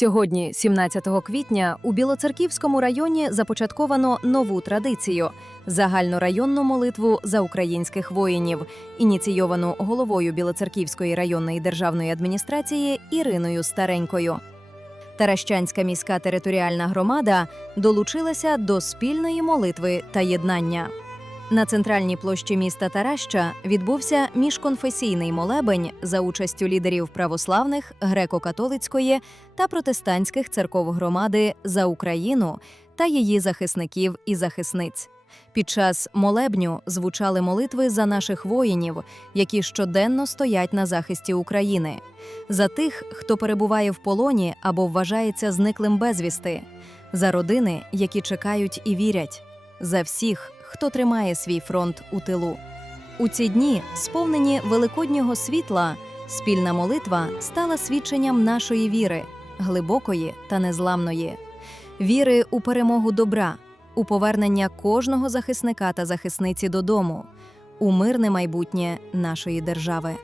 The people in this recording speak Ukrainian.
Сьогодні, 17 квітня, у Білоцерківському районі започатковано нову традицію – загальнорайонну молитву за українських воїнів, ініційовану головою Білоцерківської районної державної адміністрації Іриною Старенькою. Таращанська міська територіальна громада долучилася до спільної молитви та єднання. На центральній площі міста Тараща відбувся міжконфесійний молебень за участю лідерів православних, греко-католицької та протестантських церков громади за Україну та її захисників і захисниць. Під час молебню звучали молитви за наших воїнів, які щоденно стоять на захисті України, за тих, хто перебуває в полоні або вважається зниклим безвісти, за родини, які чекають і вірять, за всіх, хто тримає свій фронт у тилу. У ці дні, сповнені великоднього світла, спільна молитва стала свідченням нашої віри, глибокої та незламної. Віри у перемогу добра, у повернення кожного захисника та захисниці додому, у мирне майбутнє нашої держави.